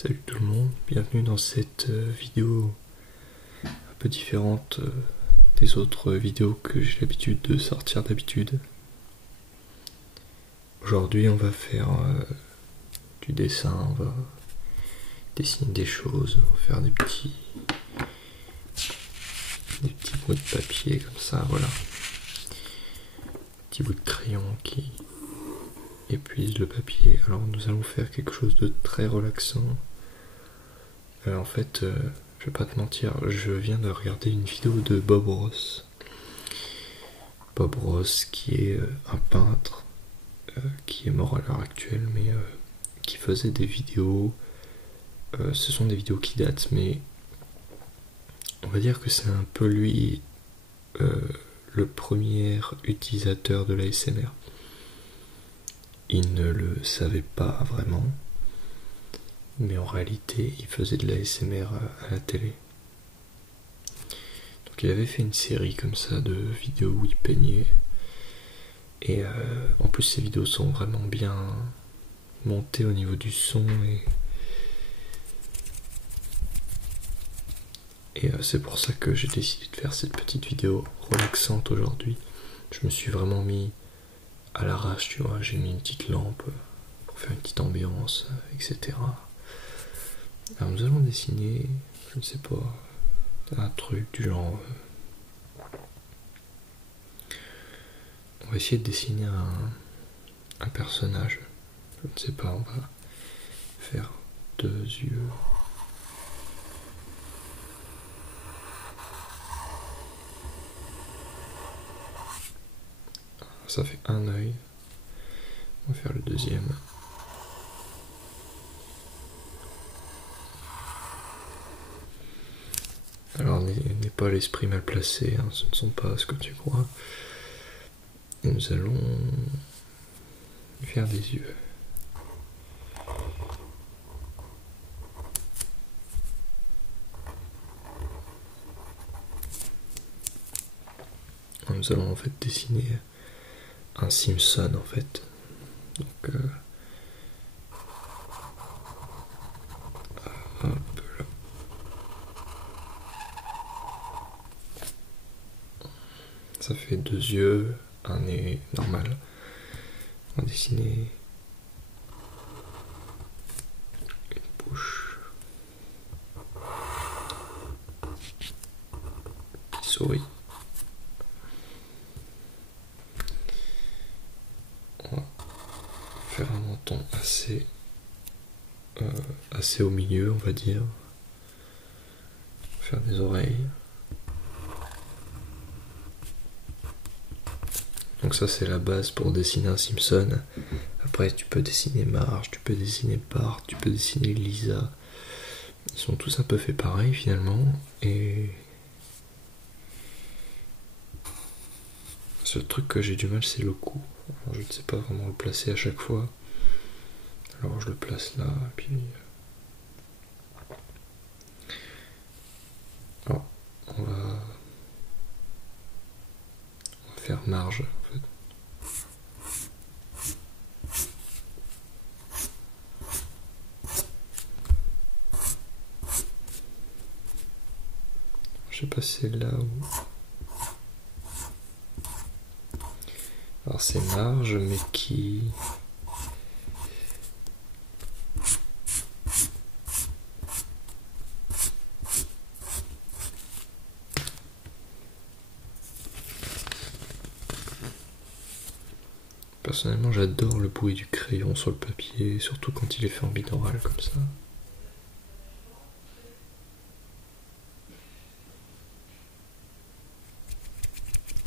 Salut tout le monde, bienvenue dans cette vidéo un peu différente des autres vidéos que j'ai l'habitude de sortir d'habitude. Aujourd'hui on va faire du dessin, on va dessiner des choses, on va faire des petits bouts de papier comme ça, voilà. Petits bouts de crayon qui épuisent le papier. Alors nous allons faire quelque chose de très relaxant. En fait, je vais pas te mentir, je viens de regarder une vidéo de Bob Ross. Bob Ross qui est un peintre qui est mort à l'heure actuelle, mais qui faisait des vidéos. Ce sont des vidéos qui datent, mais on va dire que c'est un peu lui le premier utilisateur de l'ASMR. Il ne le savait pas vraiment, mais en réalité il faisait de l'ASMR à la télé. Donc il avait fait une série comme ça de vidéos où il peignait, et en plus ces vidéos sont vraiment bien montées au niveau du son, et c'est pour ça que j'ai décidé de faire cette petite vidéo relaxante aujourd'hui. Je me suis vraiment mis à l'arrache, tu vois, j'ai mis une petite lampe pour faire une petite ambiance, etc. Alors nous allons dessiner, je ne sais pas, un truc du genre... on va essayer de dessiner un personnage. Je ne sais pas, on va faire 2 yeux. Ça fait un œil. On va faire le deuxième. Alors n'aie pas l'esprit mal placé, hein, ce ne sont pas ce que tu crois. Et nous allons faire des yeux. Nous allons en fait dessiner un Simpson en fait. Donc hop là. Ça fait 2 yeux, un nez normal. On va dessiner une bouche, une souris. On va faire un menton assez au milieu, on va dire. Faire des oreilles. Donc ça c'est la base pour dessiner un Simpson. Après tu peux dessiner Marge, tu peux dessiner Bart, tu peux dessiner Lisa. Ils sont tous un peu faits pareil finalement. Et ce truc que j'ai du mal, c'est le cou. Alors, je ne sais pas comment le placer à chaque fois. Alors je le place là, et puis... Alors, on va faire Marge en fait. Je sais pas si c'est là où... Alors c'est Marge, mais qui... Personnellement, j'adore le bruit du crayon sur le papier, surtout quand il est fait en binaural comme ça.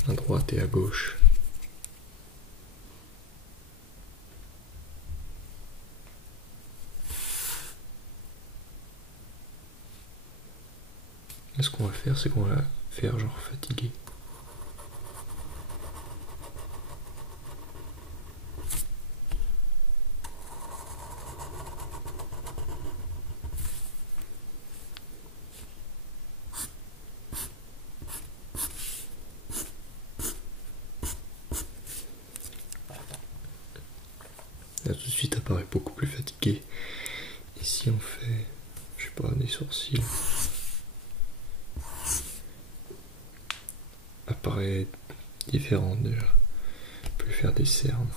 À droite et à gauche. Là, ce qu'on va faire, c'est qu'on va faire genre fatigué. Là tout de suite apparaît beaucoup plus fatigué. Ici on fait, je sais pas, des sourcils. Apparaît différente déjà. On peut faire des cernes.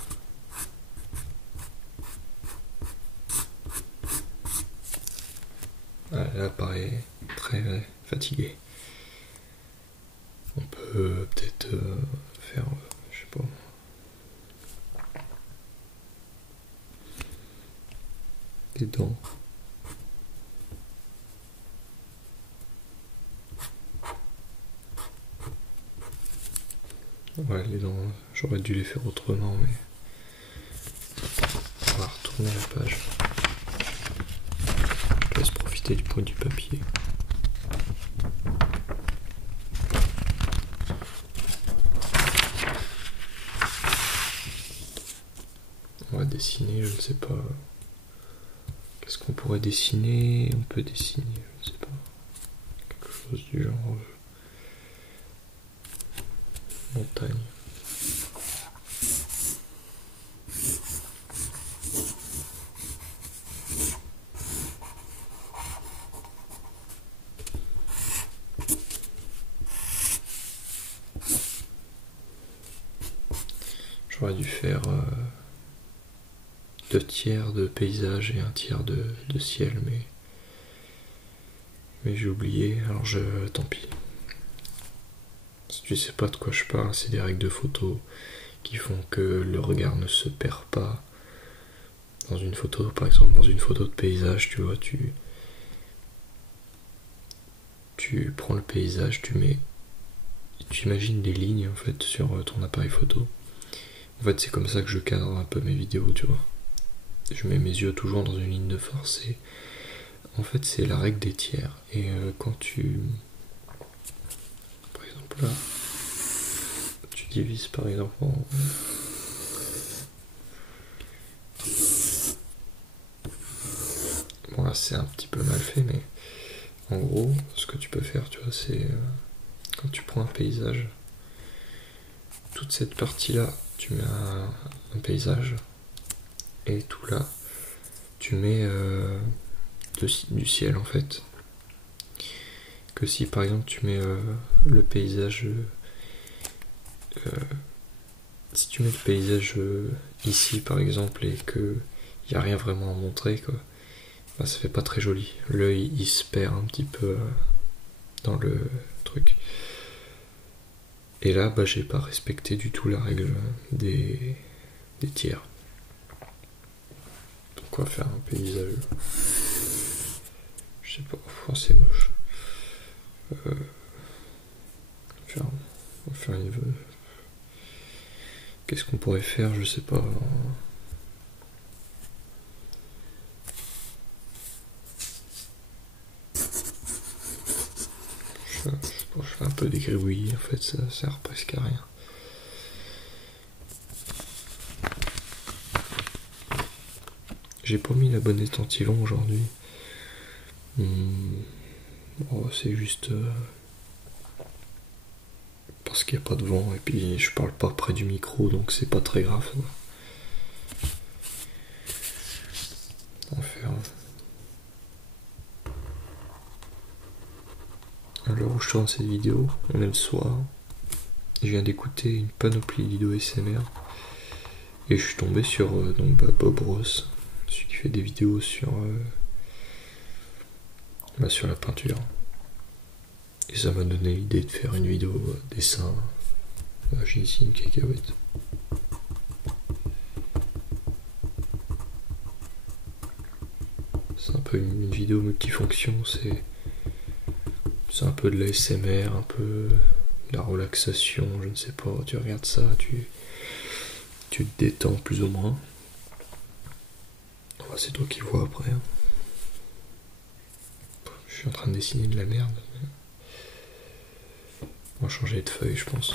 Elle apparaît très fatiguée. On peut peut-être faire, je sais pas. Des dents. Ouais, les dents, j'aurais dû les faire autrement, mais on va retourner la page. Je laisse profiter du point du papier. On va dessiner, je ne sais pas. Qu'est-ce qu'on pourrait dessiner? On peut dessiner, je ne sais pas. Quelque chose du genre montagne. J'aurais dû faire 2 tiers de paysage et 1 tiers de ciel, mais j'ai oublié, alors tant pis. Si tu sais pas de quoi je parle, c'est des règles de photo qui font que le regard ne se perd pas. Dans une photo, par exemple, dans une photo de paysage, tu vois, tu prends le paysage, tu imagines des lignes en fait sur ton appareil photo. En fait, c'est comme ça que je cadre un peu mes vidéos, tu vois. Je mets mes yeux toujours dans une ligne de force et en fait, c'est la règle des tiers. Et quand tu, par exemple là, tu divises par exemple en bon là c'est un petit peu mal fait, mais en gros, ce que tu peux faire, tu vois, c'est quand tu prends un paysage, toute cette partie-là, tu mets un paysage, et tout là, tu mets du ciel en fait. Que si par exemple tu mets le paysage, si tu mets le paysage ici par exemple et que y a rien vraiment à montrer, quoi, bah, ça fait pas très joli. L'œil il se perd un petit peu dans le truc. Et là, bah, j'ai pas respecté du tout la règle des tiers. Donc on va faire un paysage. Je sais pas, c'est moche. On va faire une... Qu'est-ce qu'on pourrait faire? Je sais pas. Je fais un peu des gribouillis, en fait, ça sert presque à rien. J'ai pas mis la bonne étantillon aujourd'hui. Oh, c'est juste parce qu'il n'y a pas de vent et puis je parle pas près du micro, donc c'est pas très grave. On va faire... À l'heure où je tourne cette vidéo, on est le soir. Je viens d'écouter une panoplie de vidéos SMR et je suis tombé sur Bob Ross, celui qui fait des vidéos sur sur la peinture. Et ça m'a donné l'idée de faire une vidéo dessin. J'ai ici une cacahuète. C'est un peu une vidéo multifonction, c'est un peu de l'ASMR, un peu de la relaxation, je ne sais pas, tu regardes ça, tu te détends plus ou moins. Oh, c'est toi qui vois après. Je suis en train de dessiner de la merde. On va changer de feuille, je pense.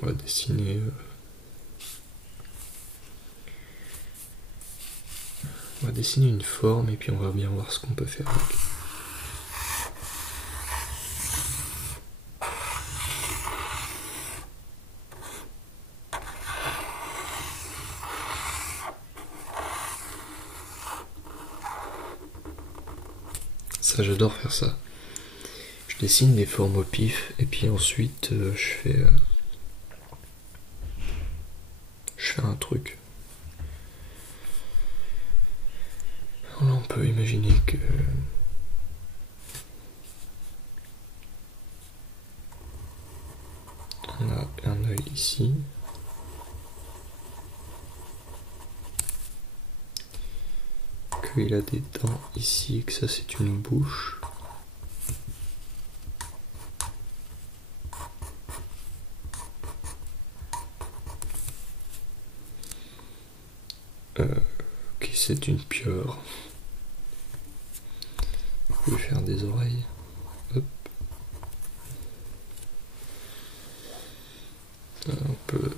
On va dessiner... va dessiner une forme et puis on va bien voir ce qu'on peut faire avec. Ça, j'adore faire ça. Je dessine des formes au pif et puis ensuite je fais un truc. Alors, on peut imaginer que on a un œil ici. Qu'il a des dents ici et que ça c'est une bouche. Ok, c'est une pieuvre. On peut faire des oreilles. Hop. On peut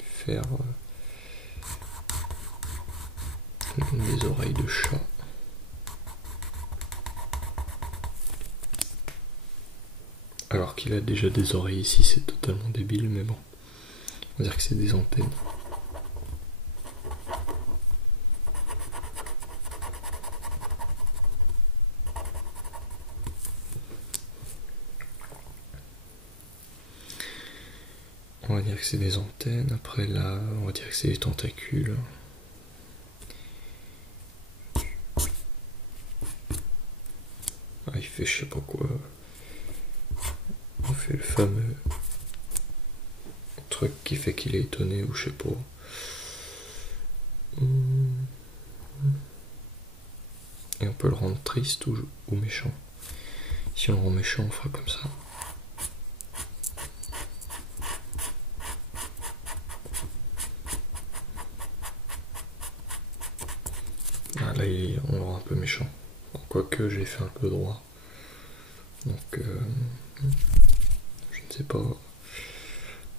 faire des oreilles de chat. Alors qu'il a déjà des oreilles ici, c'est totalement débile, mais bon. On va dire que c'est des antennes. On va dire que c'est des antennes. Après là, on va dire que c'est des tentacules. Ah, il fait je sais pas quoi. On fait le fameux truc qui fait qu'il est étonné ou je sais pas. Et on peut le rendre triste ou méchant. Si on le rend méchant, on fera comme ça. Ah, là, on le rend un peu méchant. Quoique j'ai fait un peu droit. Donc, je ne sais pas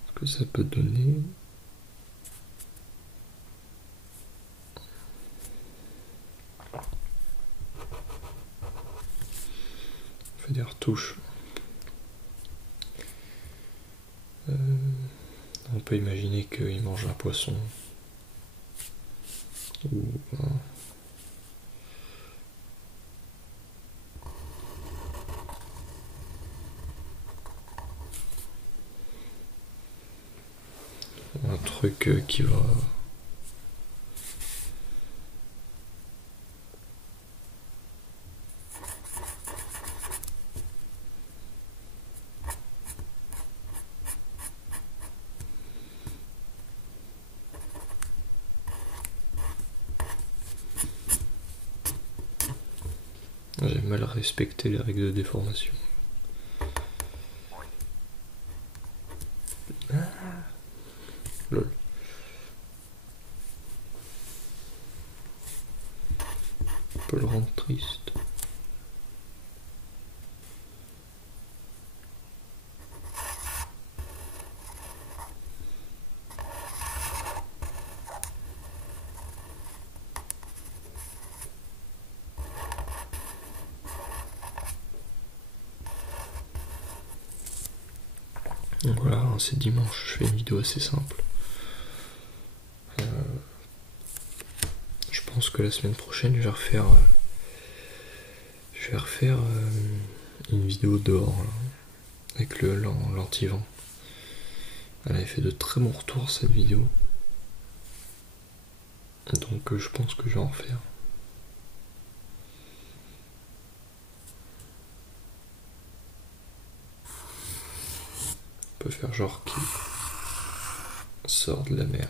ce que ça peut donner. On fait des retouches. On peut imaginer qu'il mange un poisson. Ou un truc qui va... J'ai mal respecté les règles de déformation. Lol. On peut le rendre triste. Donc voilà, c'est dimanche, je fais une vidéo assez simple. Je pense que la semaine prochaine, je vais refaire une vidéo dehors là, avec le l'anti-vent. Elle avait fait de très bons retours cette vidéo. Donc je pense que je vais en refaire. On peut faire genre qui sort de la mer.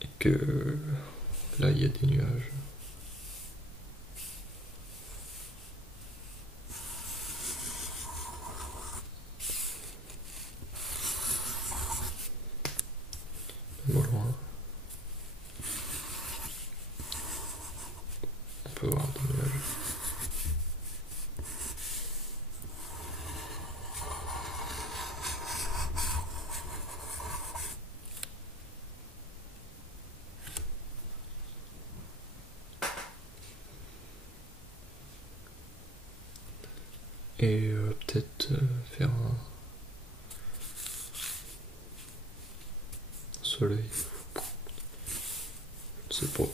Et que là il y a des nuages. Au loin. On peut voir des nuages. Et peut-être faire un soleil. Je sais pas.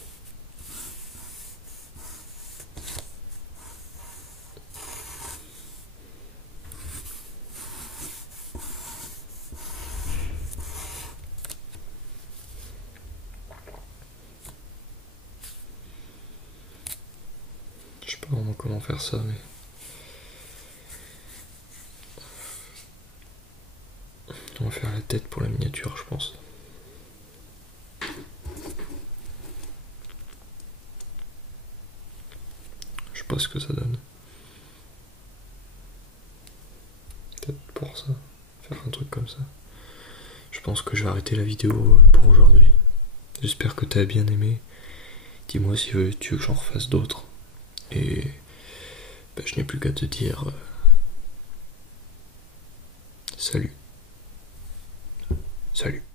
Je sais pas vraiment comment faire ça, mais on va faire la tête pour la miniature, je pense. Je sais pas ce que ça donne. Peut-être pour ça, faire un truc comme ça. Je pense que je vais arrêter la vidéo pour aujourd'hui. J'espère que t'as bien aimé. Dis-moi si tu veux que j'en refasse d'autres. Et bah, je n'ai plus qu'à te dire salut. Salut.